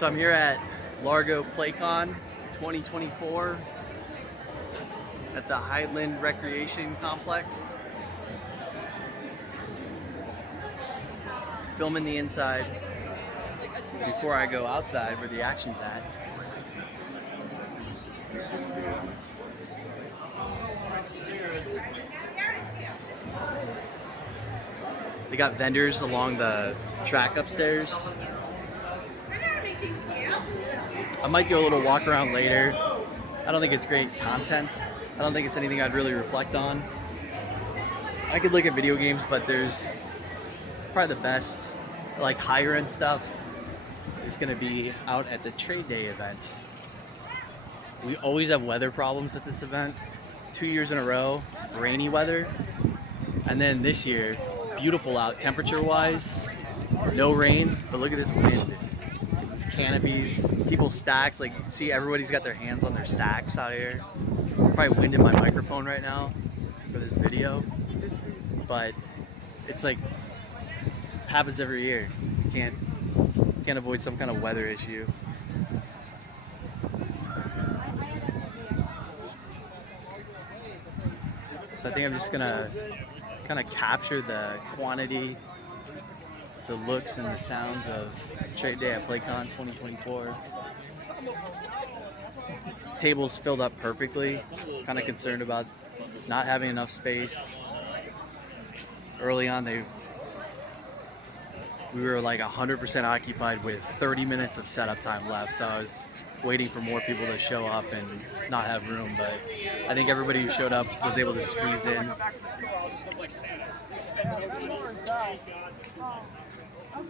So I'm here at Largo Playcon 2024 at the Highland Recreation Complex. Filming the inside before I go outside where the action's at. They got vendors along the track upstairs. I might do a little walk around later. I don't think it's great content. I don't think it's anything I'd really reflect on. I could look at video games, but there's probably the best, like higher end stuff is gonna be out at the trade day event. We always have weather problems at this event. 2 years in a row, rainy weather. And then this year, beautiful out temperature wise, no rain, but look at this wind. These canopies, people's stacks, like see everybody's got their hands on their stacks out here. Probably wind in my microphone right now for this video, but it's like happens every year. You can't avoid some kind of weather issue. So I think I'm just gonna kind of capture the quantity, the looks and the sounds of Trade Day at Playcon 2024. Tables filled up perfectly. Kind of concerned about not having enough space. Early on, we were like 100% occupied with 30 minutes of setup time left. So I was waiting for more people to show up and not have room, but I think everybody who showed up was able to squeeze in. I'm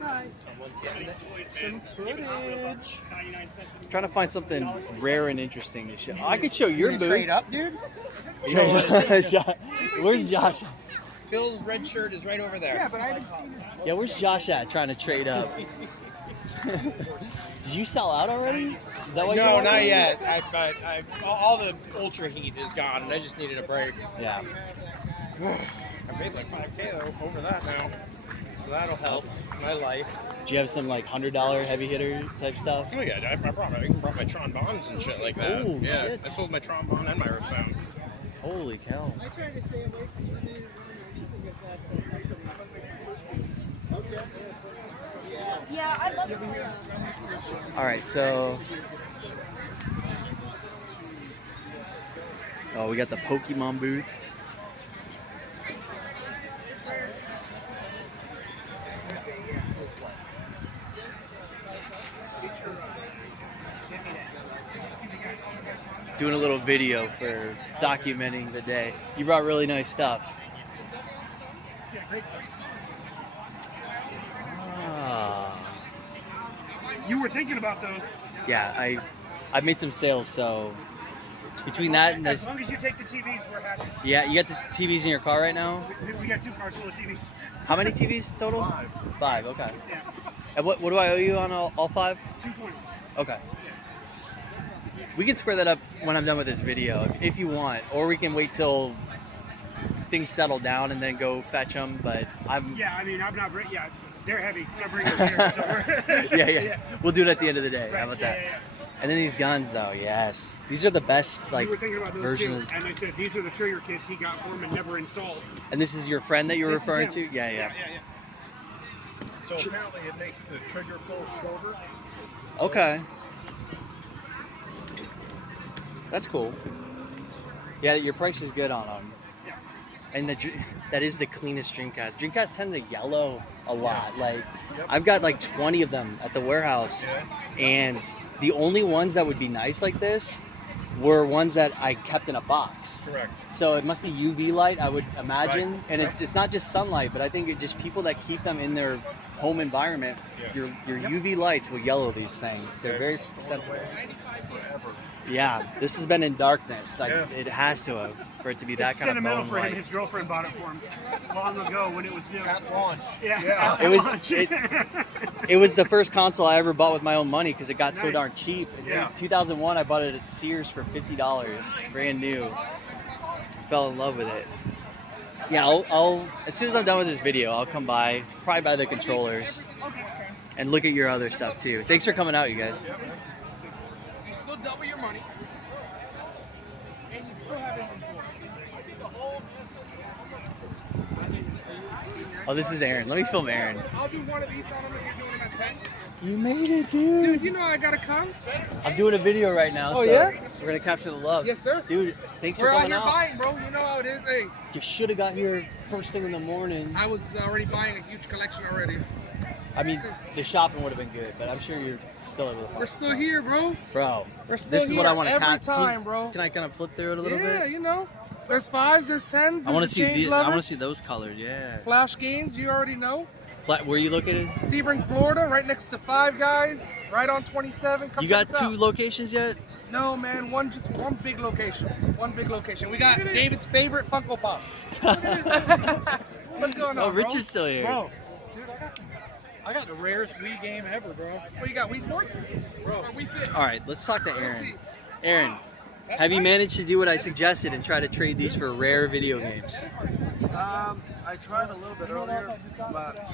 trying to find something rare and interesting to show. I could show your booth. Trade up, dude? Where's Josh? Phil's red shirt is right over there. Yeah, but I haven't seen it. Yeah, where's Josh at trying to trade up? Did you sell out already? Is that why No, you're not yet. All the ultra heat is gone, and I just needed a break. Yeah. I made like 5K though, over that now. So that'll help my life. Do you have some like $100 heavy hitter type stuff? Oh yeah, I brought my trombones and shit like that. Oh, yeah, shit. I sold my trombone and my rootbound. Holy cow. Yeah, I love it. Alright, so we got the Pokemon booth. Doing a little video for documenting the day. You brought really nice stuff. Yeah, great stuff. You were thinking about those. Yeah, I made some sales, so between that and as this, long as you take the TVs, we're happy. yeah, you got the TVs in your car right now? We got 2 cars full of TVs. How many TVs total? 5. 5, okay. Yeah. And what do I owe you on all 5? 220. Okay. We can square that up when I'm done with this video, if you want, or we can wait till things settle down and then go fetch them. But Yeah, I mean, I'm not. Yeah, they're heavy. I'm not bringing them here. So yeah. We'll do it at the end of the day. Right, How about yeah, that? yeah. And then these guns, though, yes, these are the best like We were thinking about those versions. too, and I said these are the trigger kits he got for him and never installed. And this is your friend that you were This is referring to? him. Yeah. So apparently it makes the trigger pull shorter. Okay. That's cool. Yeah, your price is good on them. Yeah. And that is the cleanest Dreamcast. Dreamcast tend to yellow a lot. Like, I've got like 20 of them at the warehouse, and the only ones that would be nice like this were ones that I kept in a box. Correct. So it must be UV light, I would imagine. Right. And it's not just sunlight, but I think it's just people that keep them in their home environment. Yeah. Your UV lights will yellow these things. They're very sensitive. Yeah, this has been in darkness. Like, Yes. it has to have for it to be that It's kind of sentimental bone for him. light. His girlfriend bought it for him long ago when it was new. At launch. Yeah. It was it was the first console I ever bought with my own money because it got so Nice. darn cheap. In Yeah. 2001, I bought it at Sears for $50, brand new. Fell in love with it. Yeah, I'll as soon as I'm done with this video, I'll come by, probably buy the controllers, and look at your other stuff too. Thanks for coming out, you guys. You still double your money. And you still have inventory. Oh, this is Aaron. Let me film Aaron. I'll do one of each on them if you're doing them at 10. You made it, dude. Dude, you know I gotta come. I'm doing a video right now. Oh, so yeah? We're gonna capture the love. Yes, sir. Dude, thanks We're for out coming here out. buying, bro. You know how it is. Hey, You should have got here first thing in the morning. I was already buying a huge collection already. I mean, the shopping would have been good, but I'm sure you're still able to find We're still some. here, bro. Bro, We're still this is here what I want to every capture. time, bro. Can I kind of flip through it a little Yeah, bit? you know. There's 5s, there's 10s. I want to see change I want to levers. see those colored. Yeah. Flash games, you already know. Where you located? Sebring, Florida, right next to Five Guys, right on 27. Come You got check us 2 out. locations yet? No, man, one big location. One big location. We got David's favorite Funko Pops. What's going on, Oh, bro? Richard's still here. Bro, I got the rarest Wii game ever, bro. what you got? Wii Sports? Bro. Or Wii Fit? All right, let's talk to Let's Aaron. see. Aaron, have you managed to do what I suggested and try to trade these for rare video games? I tried a little bit earlier, but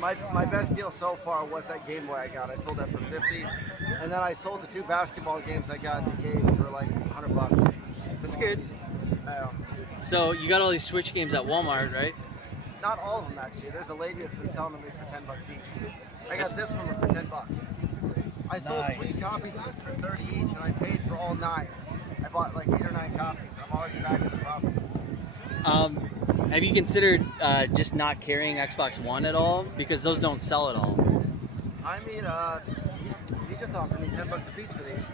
my best deal so far was that Game Boy I got. I sold that for $50, and then I sold the 2 basketball games I got to Gabe for like $100. That's good. Uh, So you got all these Switch games at Walmart, right? not all of them actually. There's a lady that's been selling them to me for $10 each. I got this from her for $10. I sold Nice. 3 copies of this for 30 each, and I paid for all 9. I bought like 8 or 9 copies. I'm already back in the profit. Have you considered just not carrying Xbox One at all? Because those don't sell at all. I mean, he just offered me $10 a piece for these.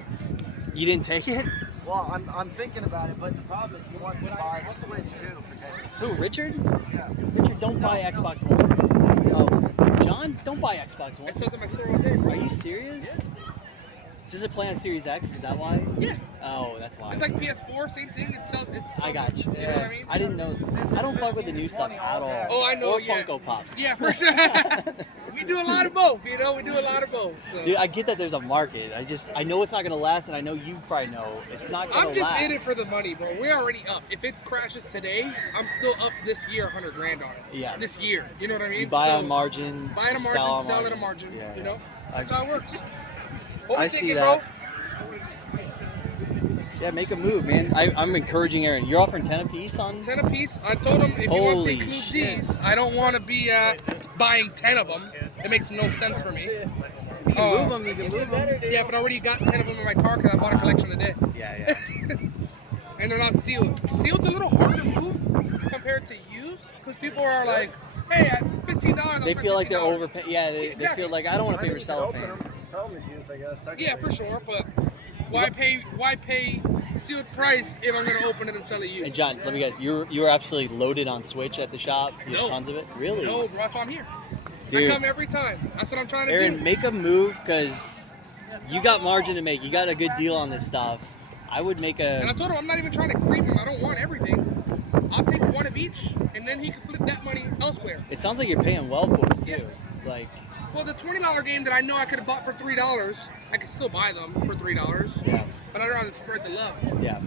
You didn't take it? Well, I'm thinking about it, but the problem is he wants to buy the Switch too for $10. Who, Richard? Yeah. Richard, don't buy Xbox One. Oh, John, don't buy Xbox One. It sells at my store all day, bro. Are you serious? Does it play on Series X? Is that why? Yeah. Oh, that's why. It's like PS4, same thing. It sells I got you. You know what I mean? I didn't know. I don't fuck with the new stuff at all. Oh, I know, Or yeah. Funko Pops. Yeah, for sure. We do a lot of both, you know? We do a lot of both. So. Dude, I get that there's a market. I know it's not gonna last, and I know you probably know it's not gonna I'm just last. in it for the money, bro. We're already up. If it crashes today, I'm still up this year $100 grand on it. Yeah. This year. You know what I mean? You buy So, on margin, buy at a margin, on sell at a margin. Yeah, You know? I- That's how it works. What we I see thinking, that. bro? Yeah, make a move, man. I'm encouraging Aaron. You're offering 10 a piece on. 10 a piece. I told him if you want to Holy include shit. these, I don't want to be buying 10 of them. It makes no sense for me. You can move them. You can move them. Yeah, but I already got 10 of them in my car because I bought a collection today. Yeah. And they're not sealed. Sealed's a little harder to move compared to used because people are like, hey, at $15, They feel like they're $15. overpaying. Yeah, they Exactly. feel like I don't want to pay for Open cellophane. them, sell them as used, I guess. Yeah, for sure, but why pay sealed price if I'm gonna open it and sell it And used? John, let me guess. You're absolutely loaded on Switch at the shop. You have No. tons of it. Really? No, bro, that's why I'm here. Dude. I come every time. That's what I'm trying to Aaron, do. make a move because you got margin to make. You got a good deal on this stuff. I would make And I a. told him I'm not even trying to creep him. I don't want everything. I'll take one of each, and then he can flip that money elsewhere. It sounds like you're paying well for it too. Yeah. Like, Well, the $20 game that I know I could have bought for $3, I could still buy them for $3. yeah, But I'd rather spread the love. yeah.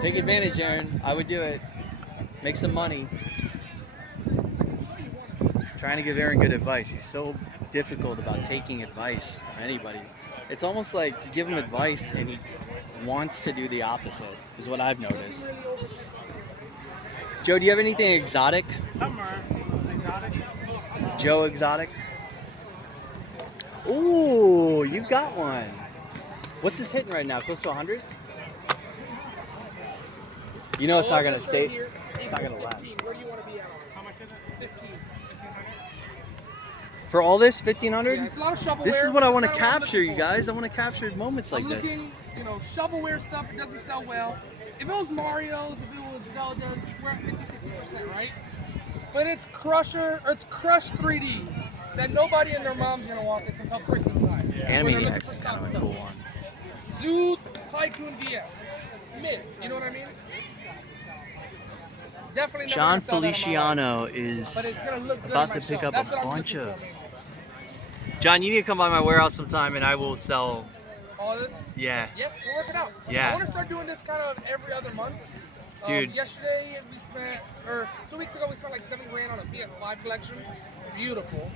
Take advantage, Aaron. I would do it. Make some money. Trying to give Aaron good advice. He's so difficult about taking advice from anybody. It's almost like you give him advice and he wants to do the opposite, is what I've noticed. Joe, do you have anything exotic? Somewhere exotic. Joe Exotic? Ooh, you got one. What's this hitting right now? Close to 100? You know it's not gonna stay. It's not gonna last. Where do you want to be at on it? How much is it? 15. For all this, 1,500? Yeah, it's a lot of shovelware. This is what I which want to kinda what I'm capture, looking you for. guys. I want to capture moments like I'm this. looking, shovelware stuff, it doesn't sell well. If it was Mario's, if it was Zelda's, we're at 50-60%, right? But it's Crush 3D that nobody and their mom's gonna want this until Christmas time. Where they're Anime looking X is for kind of a stock cool stuff. one. Zoo Tycoon DS. Mid, you know what I mean? Definitely never John gonna sell that on my life. Feliciano But is it's gonna look good about on my to pick shelf. up That's a what I'm bunch looking of. for. John, you need to come by my warehouse sometime and I will sell. All this? Yeah. Yeah, we'll work it out. Yeah. I want to start doing this kind of every other month. Dude. Yesterday we spent, or 2 weeks ago we spent like $7 grand on a PS5 collection. Beautiful.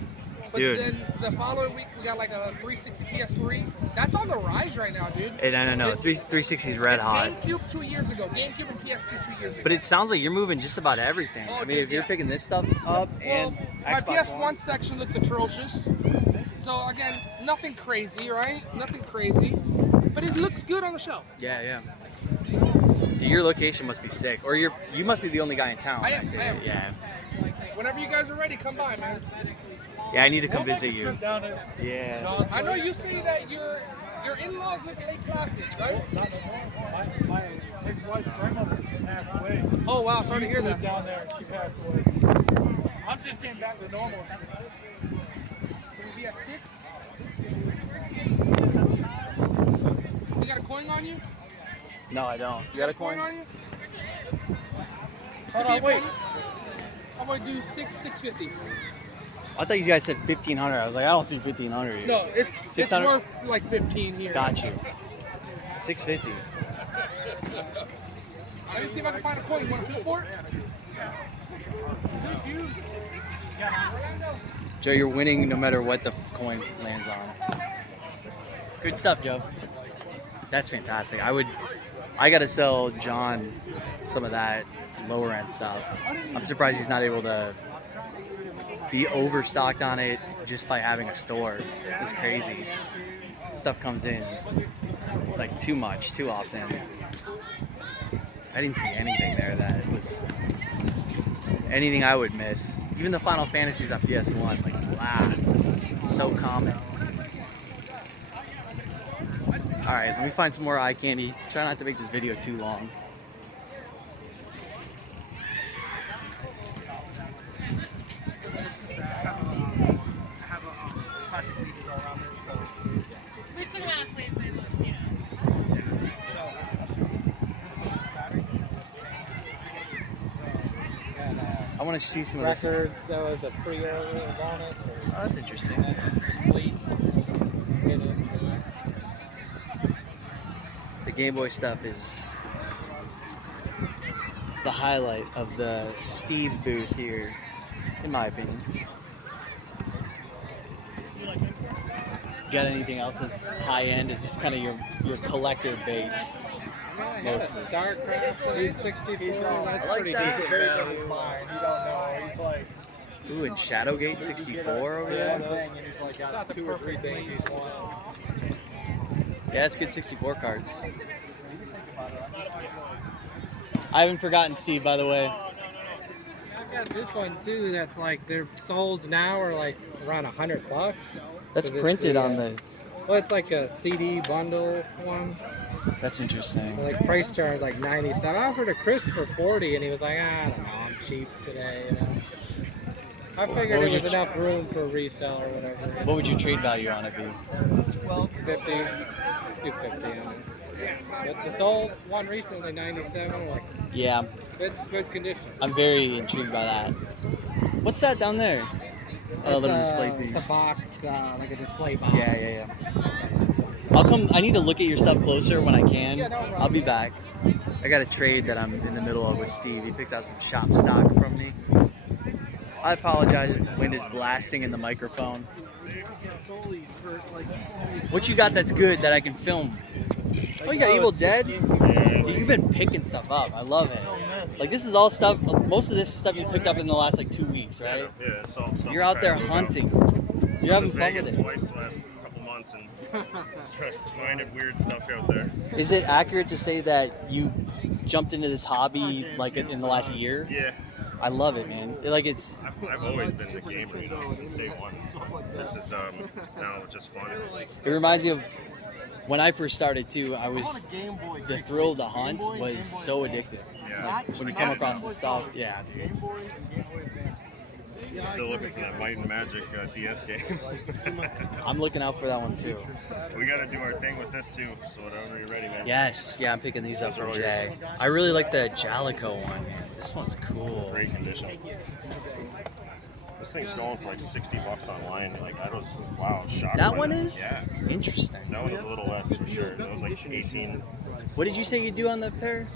But Dude. then the following week we got like a 360 PS3. That's on the rise right now, dude. Hey, no. It's- 360's red It's hot. GameCube 2 years ago. GameCube and PS2 2 years ago. But it sounds like you're moving just about everything. Oh, I mean, dude, if you're yeah. picking this stuff up well, and my Xbox PS1 One. section looks atrocious. So again, nothing crazy, right? Nothing crazy. But it looks good on the shelf. Yeah. Dude, your location must be sick, or you must be the only guy in town. I am. Yeah. Whenever you guys are ready, come by, man. Yeah, I need to come We'll make visit a you. trip down to Yeah. John's I know Way. you say that your in-laws live in Lake Placid, right? My ex-wife's grandmother passed away. Oh wow, sorry to hear Lived that. down there and she passed away. I'm just getting back to normal. Will we be at 6? You got a coin on you? No, I don't. You got a coin? on you? Hold on, wait. I'm gonna do 650. I thought you guys said 1,500. I was like, I don't see 1,500. No, it's 600? worth like 15 here. Got you. 650. Let me see if I can find a coin. You want to feel for it? Joe, you're winning no matter what the coin lands on. Good stuff, Joe. That's fantastic. I gotta sell John some of that lower end stuff. I'm surprised he's not able to be overstocked on it just by having a store. It's crazy. Stuff comes in like too much, too often. I didn't see anything there that was anything I would miss. Even the Final Fantasies on PS1, like wow, so common. All right, let me find some more eye candy. Try not to make this video too long. Have a plastic sleeve to go around it, so. We still have sleeves, I look, yeah. I want to see some of this. Record that was a pre-order bonus. Or Oh, that's interesting. this is complete. The Game Boy stuff is the highlight of the Steve booth here, in my opinion. Got anything else that's high end? Is just kind of your collector bait. I had a StarCraft 364. That's pretty decent Buried in value. his mind. You don't know. He's like, Ooh, and Shadowgate 64 over there. one thing, and he's like got 2 or 3 things he's wanting. Yeah, that's good 64 cards. I haven't forgotten Steve, by the way. I got this one too. That's like their solds now are like around $100. That's 'Cause it's printed the, on the. Well, it's like a CD bundle one. That's interesting. Like price charge like 90. So I offered a Chris for 40, and he was like, I don't know, I'm cheap today. You know. I figured What there would was you- enough room for resale or whatever. What would your trade value on it be? 50. Do 50 on it. But the sold one recently, 97. Like Yeah, good condition. I'm very intrigued by that. What's that down there? Oh, little display It's piece. a box, like a display box. Yeah. I'll come. I need to look at your stuff closer when I can. Yeah, no problem. I'll be back. I got a trade that I'm in the middle of with Steve. He picked out some shop stock from me. I apologize if the wind is blasting in the microphone. What you got that's good that I can film? Oh, you got Evil Dead? Dude, you've been picking stuff up. I love it. Like, this is all stuff, most of this stuff you picked up in the last, like, 2 weeks, right? Yeah, it's all stuff. You're out there hunting. You're having fun Vegas with it. twice the last couple months and just finding weird stuff out there. Is it accurate to say that you jumped into this hobby, like, in the last year? Yeah, I love it, man. Like, it's... I've always been a gamer, you know, since day one. This is now just fun. It reminds me of when I first started, too. I was... The thrill of the hunt was so addictive. Yeah, When you come across this stuff, yeah, dude. still looking for that Might and Magic DS game. I'm looking out for that one, too. We got to do our thing with this too. So whenever you're ready, man. Yes, yeah, I'm picking these up Those are from all Jay. I really like the Jalico one, man. This one's cool. Great condition. This thing's going for like $60 online. Like I was, wow, shocked. That by one that. is? Yeah. Interesting. That one was a little less for sure. That was like 18. What did you say you do on the pair?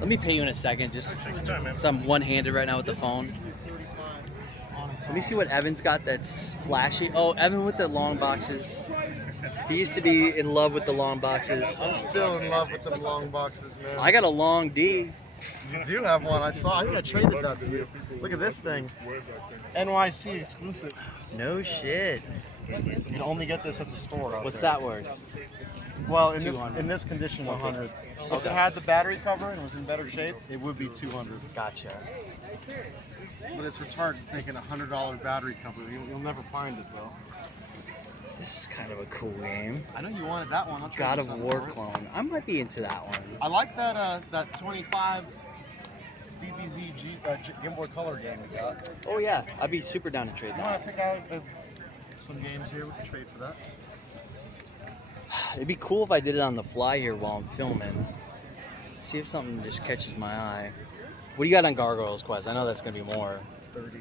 Let me pay you in a second, just Take your time, man. because I'm one-handed right now with the phone. Let me see what Evan's got that's flashy. Oh, Evan with the long boxes. He used to be in love with the long boxes. I'm still in love with them long boxes, man. I got a long D. You do have one. I think I traded that to you. Look at this thing. NYC exclusive. No shit. You can only get this at the store. What's that worth? Well, in 200. this condition, 100. If it had the battery cover and was in better shape, it would be 200. Gotcha. But it's retarded making a $100 battery cover. You'll never find it though. This is kind of a cool game. I know you wanted that one. I'll trade God you of something War for it. clone. I might be into that one. I like that 25 DBZ Game Boy Color game you got. Oh yeah, I'd be super down to trade You want that. to pick out some games here? We can trade for that. It'd be cool if I did it on the fly here while I'm filming. See if something just catches my eye. What do you got on Gargoyles Quest? I know that's gonna be more. 30.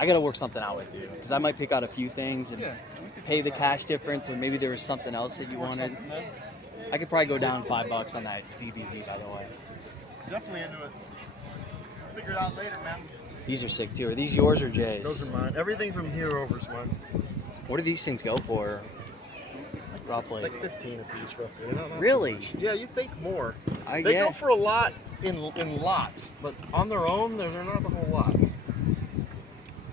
I gotta work something out with you because I might pick out a few things and Yeah. pay the cash difference, or maybe there was something else that you wanted. I could probably go down $5 on that DBZ, by the way. Definitely into it. Figure it out later, man. These are sick too. Are these yours or Jay's? Those are mine. Everything from here over is mine. What do these things go for? Roughly. Like 15 a piece, roughly. Not too Really? much. Yeah, you'd think more. I They go get. for a lot in lots, but on their own, they're not a whole lot.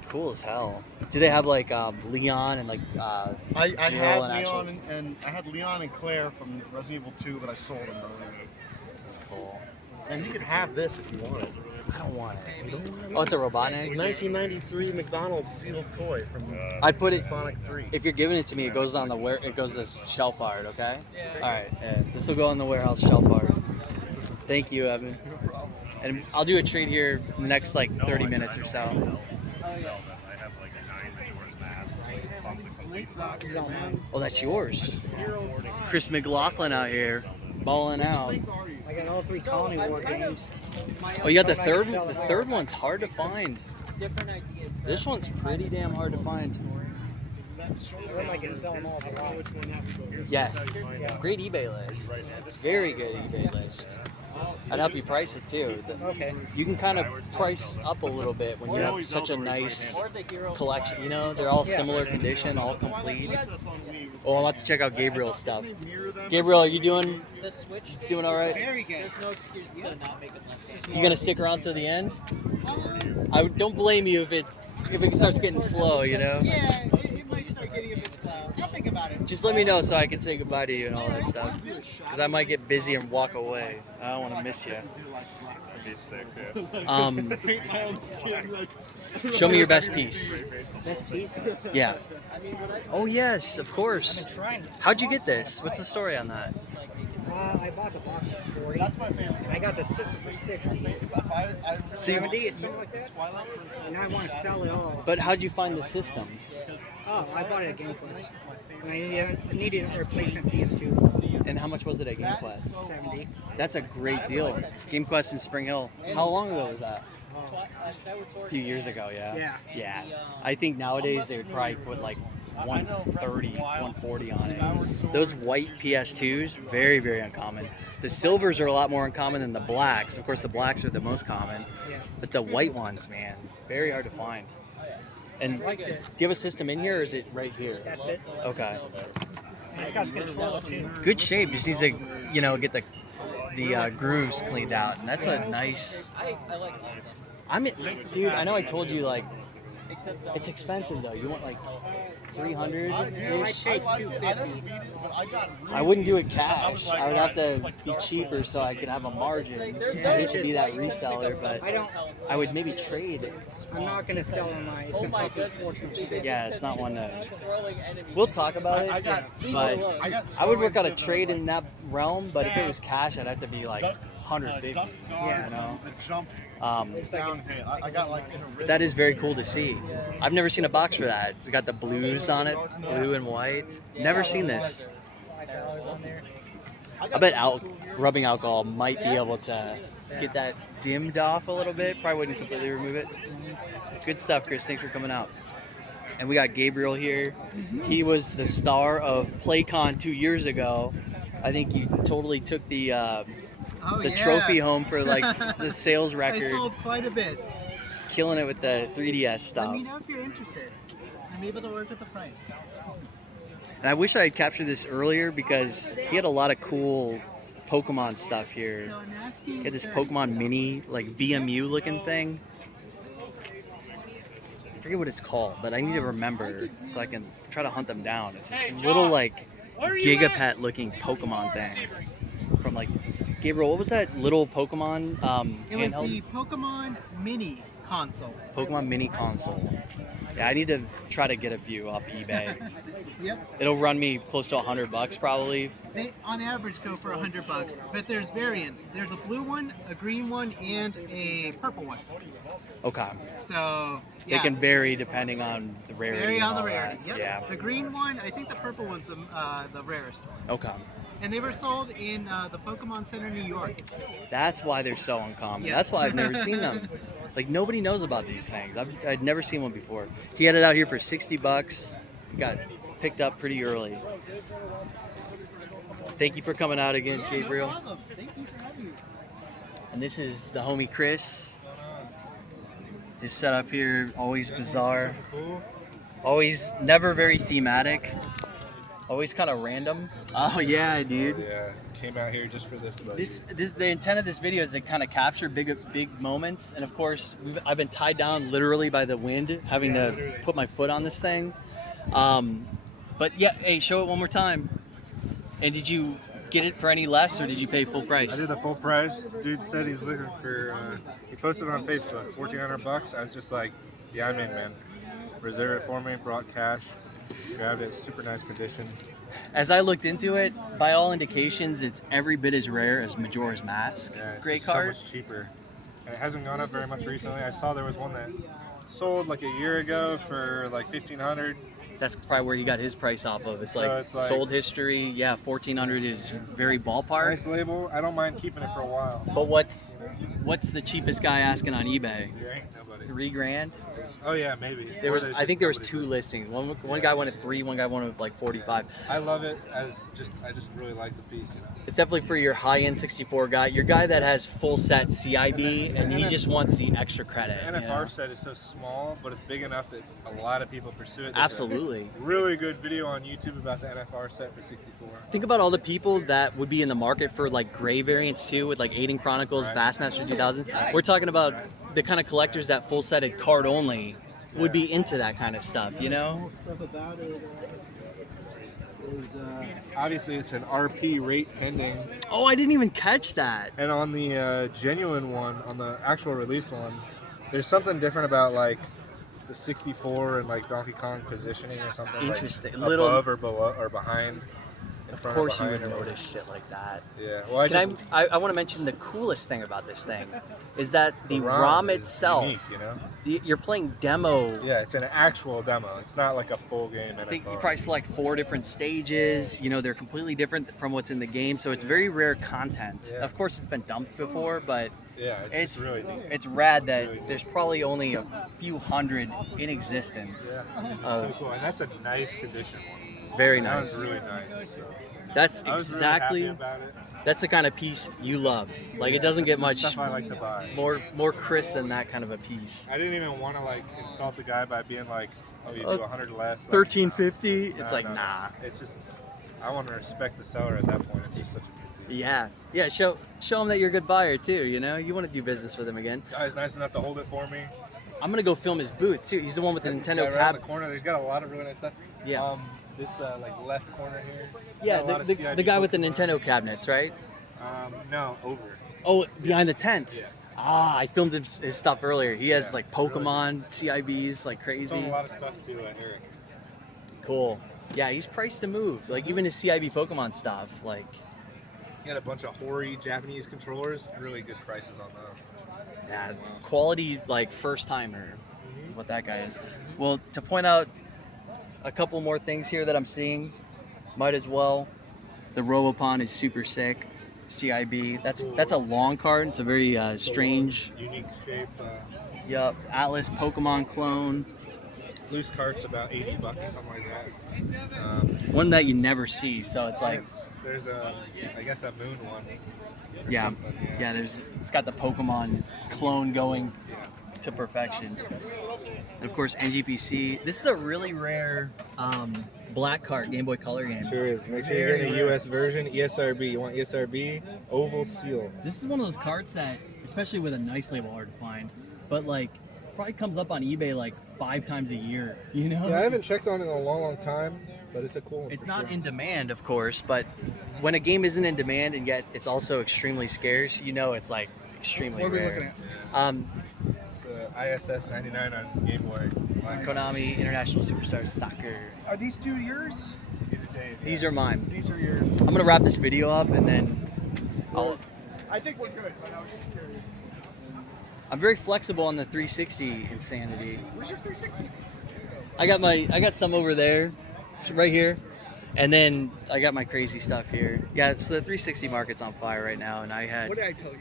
Cool as hell. Do they have like Leon and like I Jill had and actual? Leon and I had Leon and Claire from Resident Evil 2, but I sold them earlier. That's cool. And you could have this if you wanted. I don't want it. Oh, it's a Robotnik? 1993 McDonald's sealed toy from I'd put it. Sonic 3. If you're giving it to me, it goes on the it goes as shelf art. Okay. All right. Yeah. This will go in the warehouse shelf art. Thank you, Evan. And I'll do a trade here in the next like 30 minutes or so. I have like a 9 Majora's Mask. It's a complete box. Oh, that's yours. Chris McLaughlin out here, balling out. I got all 3 Colony War games. Oh, you got the third one? The third one's hard to find. Different ideas. This one's pretty damn hard to find. Where am I going to sell them all for lot? Yes. Great eBay list. Very good eBay list. I'd help you price it too. Okay. You can kind of price up a little bit when you have such a nice collection. You know, they're all similar condition, all complete. Oh, I'm about to check out Gabriel's stuff. Gabriel, are you doing The Switch doing all right? very good. There's no excuse to not make it left. You gonna stick around to the end? I don't blame you if it starts getting slow. You know. Yeah, it might start getting a bit slow. I'll think about it. Just let me know so I can say goodbye to you and all that stuff. Because I might get busy and walk away. I don't want to miss you. That'd be sick, yeah. Show me your best piece. This piece? Yeah. Oh yes, of course. How'd you get this? What's the story on that? I bought the box for 40. I got the system for 60. See, 70 or something like that. And I want to sell it all. but how'd you find the system? Oh, I bought it at GameQuest. And I needed a replacement PS2. And how much was it at GameQuest? 70. That's a great deal. GameQuest in Spring Hill. How long ago was that? Oh, gosh. A few years ago, yeah. Yeah. Yeah. I think nowadays they would probably put like 130, 140 on it. Those white PS2s, very, very uncommon. The silvers are a lot more uncommon than the blacks. Of course, the blacks are the most common. Yeah. But the white ones, man, very hard to find. And I liked do it. you have a system in here or is it right here? That's it. Okay. It's got controls too. Good shape. Just needs to, get the grooves cleaned out. And that's a nice... Dude, I know I told you, like, it's expensive, though. You want, like, 300 I paid 250. I wouldn't do it cash. I would have to be cheaper so I could have a margin. I hate to be that reseller, but I would maybe trade it. I'm not gonna sell online. It's gonna cost me a fortune. Yeah, it's not one to... We'll talk about it, but I would work out a trade in that realm, but if it was cash, I'd have to be, like, 150, Yeah. you know? I got like But that is very cool to see. I've never seen a box for that. It's got the blues on it, blue and white. Never seen this. $5 on there. I bet rubbing alcohol might be able to get that dimmed off a little bit. Probably wouldn't completely remove it. Good stuff, Chris. Thanks for coming out. And we got Gabriel here. He was the star of Playcon 2 years ago. I think you totally took the Oh, the yeah. trophy home for like the sales I record. sold quite a bit. Killing it with the 3DS stuff. Let me know if you're interested. I'm able to work with the price. And I wish I had captured this earlier because he had a lot of cool Pokemon stuff here. So I'm asking. He had this Pokemon mini, like VMU looking thing. I forget what it's called, but I need to remember so I can try to hunt them down. It's this little like Gigapet looking Pokemon thing from like Gabriel. What was that little Pokemon? It was handheld? the Pokemon Mini console. Pokemon mini console. Yeah, I need to try to get a few off eBay. Yep. It'll run me close to $100 probably. They on average go for $100, but there's variants. There's a blue one, a green one, and a purple one. Okay. So They yeah, can vary depending on the rarity. vary and on the all rarity. that. Yep. Yeah. The green one, I think the purple one's the rarest one. Okay. And they were sold in the Pokemon Center, New York. That's why they're so uncommon. Yes. That's why I've never seen them. Like nobody knows about these things. I'd never seen one before. He had it out here for $60. He got picked up pretty early. Thank you for coming out again, Gabriel. Thank you for having me. And this is the homie Chris. His setup here always bizarre. Always never very thematic. Always kind of random. Oh yeah, dude. Yeah, came out here just for this. Buddy. This the intent of this video is to kind of capture big moments, and of course I've been tied down literally by the wind, having to put my foot on this thing. But yeah, hey, show it one more time. And did you get it for any less, or did you pay full price? I did the full price. Dude said he's looking for. He posted it on Facebook, $1,400. I was just like, yeah, I'm in, man. Reserve it for me. Brought cash. Grabbed it. Super nice condition. As I looked into it, by all indications, it's every bit as rare as Majora's Mask. Yeah, it's Great just card. so much cheaper. And it hasn't gone up very much recently. I saw there was one that sold like a year ago for like $1,500. That's probably where he got his price off of. It's So like it's like- sold history. Yeah, 1,400 is very ballpark. Nice label. I don't mind keeping it for a while. But what's the cheapest guy asking on eBay? There ain't nobody. $3,000. Oh yeah, maybe. There was, Or there's I think just there was nobody two for it. listings. One guy wanted 3, one guy wanted like 45. I love it as I just really like the piece. You know? It's definitely for your high-end 64 guy, your guy that has full set CIB and he just wants the extra credit. The you NFR know? set is so small, but it's big enough that a lot of people pursue it. There's Absolutely. a really good video on YouTube about the NFR set for 64. Think about all the people that would be in the market for like gray variants too, with like Aiden Chronicles, Right. Bassmaster 2000. We're talking about the kind of collectors that full-setted card only would be into that kind of stuff, you know? Stuff about it is Obviously, it's an RP rate pending, Oh, I didn't even catch that. and on the genuine one, on the actual release one, there's something different about like the 64 and like Donkey Kong positioning or something. Interesting. Like Little- above or below or behind. In Of front or course you would behind or- notice shit like that. Yeah. Well, I Can just I want to mention the coolest thing about this thing is that the the ROM is itself, unique, you know. you're playing demo. Yeah, it's an actual demo. It's not like a full game. I think you probably select 4 different stages. You know, they're completely different from what's in the game, so it's very rare content. Yeah. Of course, it's been dumped before, but Yeah, it's really neat. it's rad that Really neat. there's probably only a few hundred in existence. Yeah, it's of- so cool, and that's a nice condition one. Very That nice. was really nice. So That's I was exactly really happy about it. that's the kind of piece you love. Like it doesn't get It's the much stuff I like to buy. more crisp than that kind of a piece. I didn't even want to like insult the guy by being like, "Oh, you do 100 less." Like, 1350. no, It's like no, no. nah. It's just I want to respect the seller at that point. It's just such a good piece. Yeah. Show them that you're a good buyer too. You know, you want to do business with him again. Guy's nice enough to hold it for me. I'm gonna go film his booth too. He's the one with the He's Nintendo got right on cab. the corner. He's got a lot of really nice stuff. Yeah. This like left corner here. Yeah, got a lot of the CIB guy with the Pokemon. Nintendo cabinets, right? No, over. Oh, behind the tent. Yeah. Ah, I filmed his stuff earlier. He has Yeah, like Pokemon CIBs, like Sold crazy. a lot of stuff to Eric. Cool. Yeah, he's priced to move. Like even his CIB Pokemon stuff. Like, He had a bunch of Hori Japanese controllers. Really good prices on those. yeah, quality like first timer. Is what that guy is. Well, to point out a couple more things here that I'm seeing, might as well. The Robopon is super sick. CIB. That's a long card. It's a very strange. Unique shape. Yup. Atlas Pokemon clone. Loose carts about $80, something like that. One that you never see. So it's like There's a, I guess a moon one. Yeah, yeah. It's got the Pokemon clone going to perfection. And of course, NGPC. This is a really rare black cart Game Boy Color game. Sure is. Make sure you get a US version, ESRB. You want ESRB? Oval seal. This is one of those cards that, especially with a nice label, hard to find. But like, probably comes up on eBay like 5 times a year. You know? Yeah, I haven't checked on it in a long time, but it's a cool one. It's not in demand, of course, but when a game isn't in demand and yet it's also extremely scarce, you know it's like extremely What are we rare. looking at? It's ISS 99 on Game Boy. Nice. Konami International Superstar Soccer. Are these two yours? These are Dave. These are mine. These are yours. I'm gonna wrap this video up and then I think we're good, but I was just curious. I'm very flexible on the 360 insanity. Where's your 360? I got some over there, right here, and then I got my crazy stuff here. Yeah, so the 360 market's on fire right now, and I had. What did I tell you?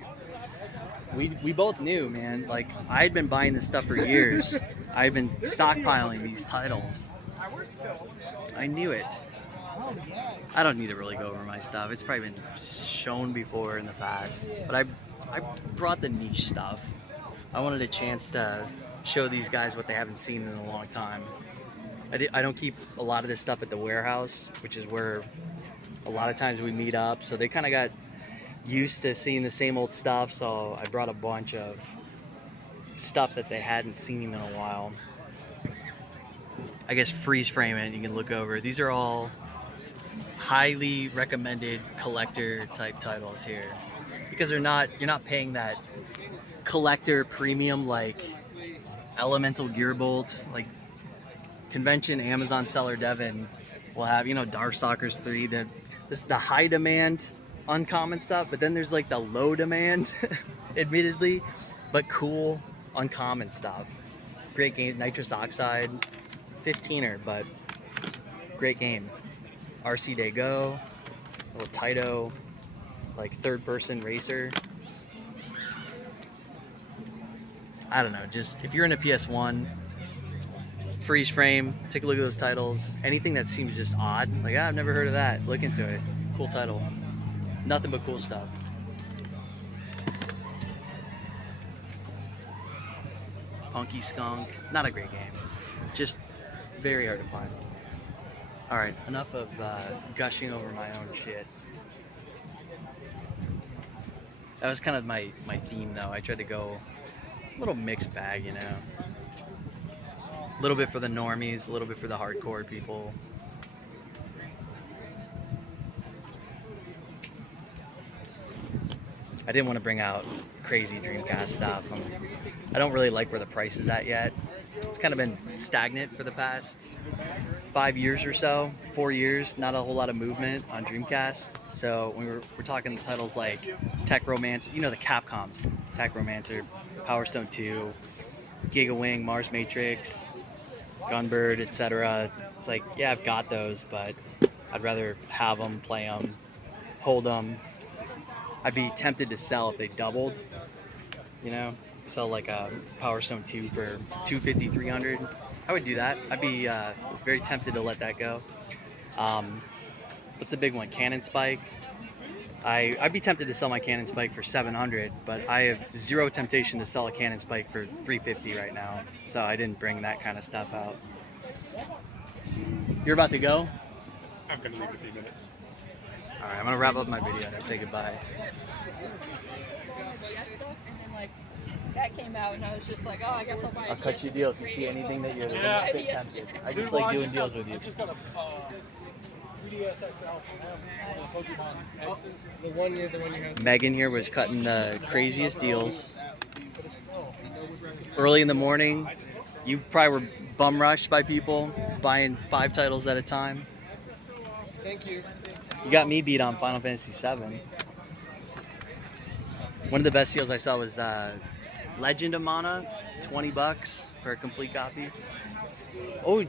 We both knew, man. Like, I had been buying this stuff for years. I've been stockpiling these titles. I knew it. I don't need to really go over my stuff. It's probably been shown before in the past. But I brought the niche stuff. I wanted a chance to show these guys what they haven't seen in a long time. I don't keep a lot of this stuff at the warehouse, which is where a lot of times we meet up. So they kind of got used to seeing the same old stuff, so I brought a bunch of stuff that they hadn't seen in a while. I guess freeze frame it, you can look over. These are all highly recommended collector type titles here because you're not paying that collector premium like Elemental Gearbolt, like convention Amazon seller Devin will have, Darkstalkers 3, this is the high demand uncommon stuff, but then there's like the low demand admittedly but cool uncommon stuff. Great game. Nitrous Oxide 15er, but great game. RC Day Go, little Taito, like third person racer. I don't know, just if you're in a PS1, freeze frame, take a look at those titles. Anything that seems just odd, like I've never heard of that, look into it. Cool title. Nothing but cool stuff. Punky Skunk, not a great game. Just very hard to find. Alright, enough of gushing over my own shit. That was kind of my theme though. I tried to go a little mixed bag, A little bit for the normies, a little bit for the hardcore people. I didn't want to bring out crazy Dreamcast stuff. I don't really like where the price is at yet. It's kind of been stagnant for the past 5 years or so, 4 years. Not a whole lot of movement on Dreamcast. So when we're talking titles like Tech Romancer, the Capcoms, Tech Romancer, Power Stone 2, Giga Wing, Mars Matrix, Gunbird, etc. It's like, yeah, I've got those, but I'd rather have them, play them, hold them. I'd be tempted to sell if they doubled, sell like a Power Stone 2 for $250, $300. I would do that. I'd be very tempted to let that go. What's the big one? Cannon Spike. I'd be tempted to sell my Cannon Spike for $700, but I have zero temptation to sell a Cannon Spike for $350 right now. So I didn't bring that kind of stuff out. You're about to go? I'm going to leave in a few minutes. All right, I'm going to wrap up my video and say goodbye. And then like that came out, and I was just like, oh, I guess I'll buy it. I'll cut you a deal if you see anything that you're just spit tempted. I just like doing deals with you. I just got a 3DS XL from them. Pokemon X's. The one you have. Megan here was cutting the craziest deals. Early in the morning, you probably were bum rushed by people buying 5 titles at a time. Thank you. You got me beat on Final Fantasy VII. One of the best deals I saw was Legend of Mana, $20 for a complete copy. Oh,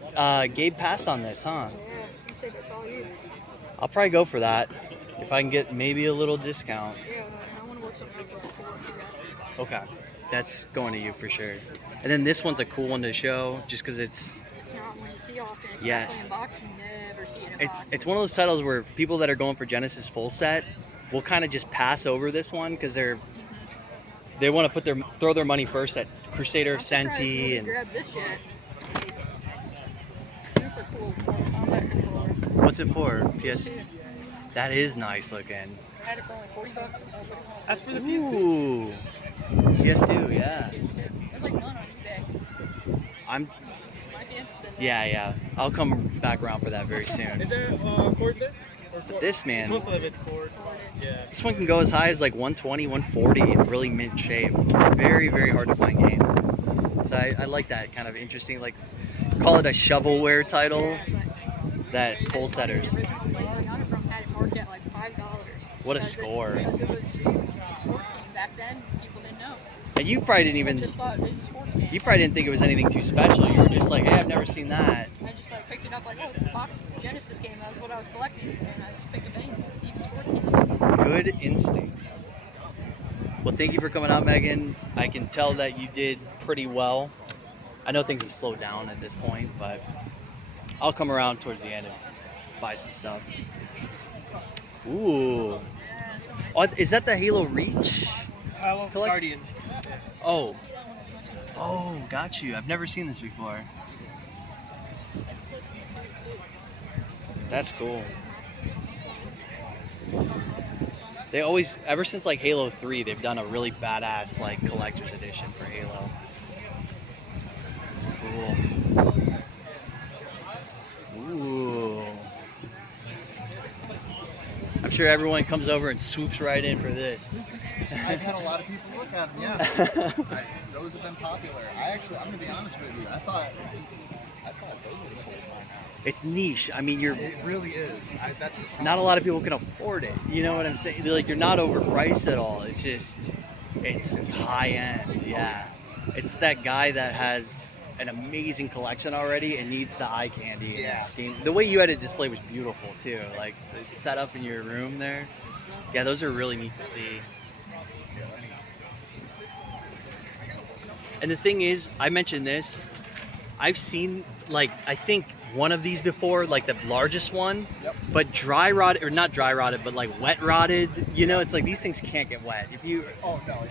Gabe passed on this, huh? Yeah, you said that's all you. I'll probably go for that if I can get maybe a little discount. Yeah, and I want to work something for Okay, that's going to you for sure. And then this one's a cool one to show, just because it's not one you see often. Yes. In box, you never see it in box. it's one of those titles where people that are going for Genesis full set, will kind of just pass over this one because they want to throw their money first at Crusader of Senti and Grab this yet. Super cool combat controller. what's it for? PS. That is nice looking. I had it for only $40. That's for the PS2. Ooh, PS2, yeah. There's like none on eBay. I'm. Might be interested. Yeah. I'll come back around for that very soon. Is it cordless? Or This man, Most of it's cord. Yeah. this one can go as high as like 120, 140 in really mint shape. Very, very hard to find game. So I like that kind of interesting, like, call it a shovelware title that full setters. The original place I got it from had it marked at like $5. What a Because score. Because it was a sports game back then. People didn't know. And you probably didn't I even, just thought it was a sports game. you probably didn't think it was anything too special. You were just like, hey, I've never seen that. I just like picked it up like, oh, it's a box Genesis game. That was what I was collecting, and I just picked it up. Even sports games. Good instinct. Well, thank you for coming out, Megan. I can tell that you did pretty well. I know things have slowed down at this point, but I'll come around towards the end and buy some stuff. Ooh. Oh, is that the Halo Reach? Collect- Guardians. Oh. Oh, got you. I've never seen this before. That's cool. They always, ever since like Halo 3, they've done a really badass like collector's edition for Halo. It's cool. Ooh. I'm sure everyone comes over and swoops right in for this. I've had a lot of people look at them, yeah. Those have been popular. I'm going to be honest with you. I thought those would have sold by now. It's niche. I mean, It really is. That's the problem. not a lot of people can afford it. You know what I'm saying? Like, you're not overpriced at all. It's just, it's high end. Yeah. It's that guy that has an amazing collection already and needs the eye candy in this game. The way you had it displayed was beautiful too. Like, it's set up in your room there. Yeah, those are really neat to see. And the thing is, I mentioned this. I've seen, like, I think one of these before, like the largest one, but dry rotted, or not dry rotted, but like wet rotted. You know, it's like these things can't get wet. If you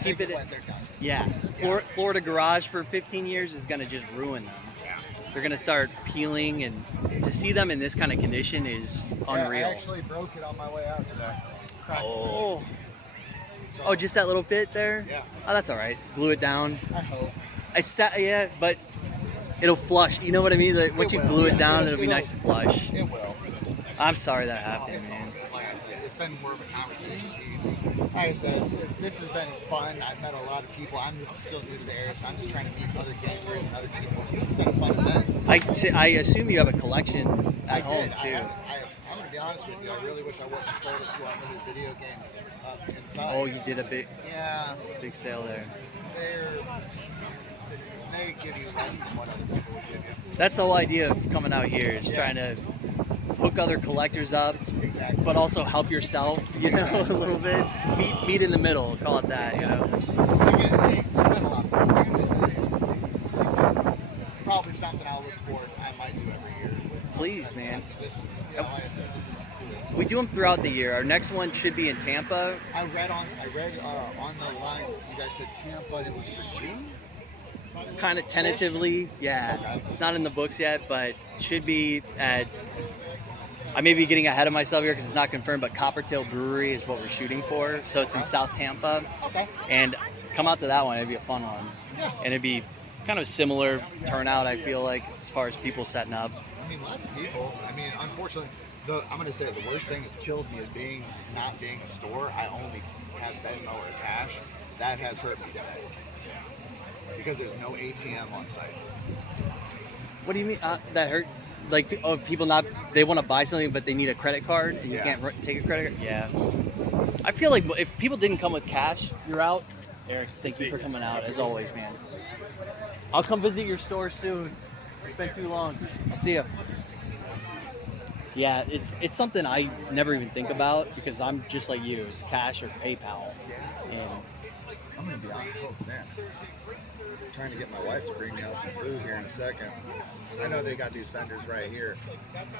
keep it, wet, they're done. yeah, Florida garage for 15 years is gonna just ruin them. They're gonna start peeling, and to see them in this kind of condition is unreal. I actually broke it on my way out today. Oh. Oh, just that little bit there? Yeah. Oh, that's all right. Glue it down. I hope. Yeah, but it'll flush. You know what I mean? Like, once you glue it down, it'll be nice and flush. It will. I'm sorry that happened, It's man. like I said, it's been more of a conversation piece. Like I said, this has been fun. I've met a lot of people. I'm still new to the area, so I'm just trying to meet other gamers and other people. So this has been a fun event. I assume you have a collection at home, too. I'm going to be honest with you. I really wish I wouldn't have sold it to Unlimited Video Games inside. Oh, you did a big sale there. They give you less than what other people would give you. That's the whole idea of coming out here, is trying to hook other collectors up, but also help yourself, you know, a little bit. Meet in the middle, call it that, you know. It's been a lot of fun. This is probably something I'll look for. I might do every year. Please, man. This is, like I said, this is cool. We do them throughout the year. Our next one should be in Tampa. I read on the line, you guys said Tampa, it was for June? Kind of tentatively, yeah. Okay. It's not in the books yet, but should be at. I may be getting ahead of myself here because it's not confirmed, but Coppertail Brewery is what we're shooting for. So it's in South Tampa. Okay. And come out to that one. It'd be a fun one. Yeah. And it'd be kind of a similar turnout, I feel like, as far as people setting up. I mean, lots of people. I mean, unfortunately, I'm going to say the worst thing that's killed me is not being a store. I only have Venmo or cash. That has hurt me today. Because there's no ATM on site. What do you mean? That hurt? Like, people they want to buy something, but they need a credit card, and you can't take a credit card? Yeah. I feel like if people didn't come with cash, you're out. Eric, thank you for coming out, as always, man. I'll come visit your store soon. It's been too long. I'll see you. Yeah, it's something I never even think about because I'm just like you. It's cash or PayPal. And I'm going to be honest. Oh, man. trying to get my wife to bring me out some food here in a second. I know they got these vendors right here.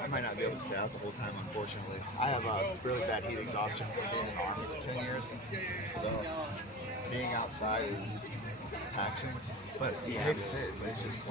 I might not be able to stay out the whole time, unfortunately. I have a really bad heat exhaustion from being in the Army for 10 years. So being outside is taxing. But I hate to say it, but it's just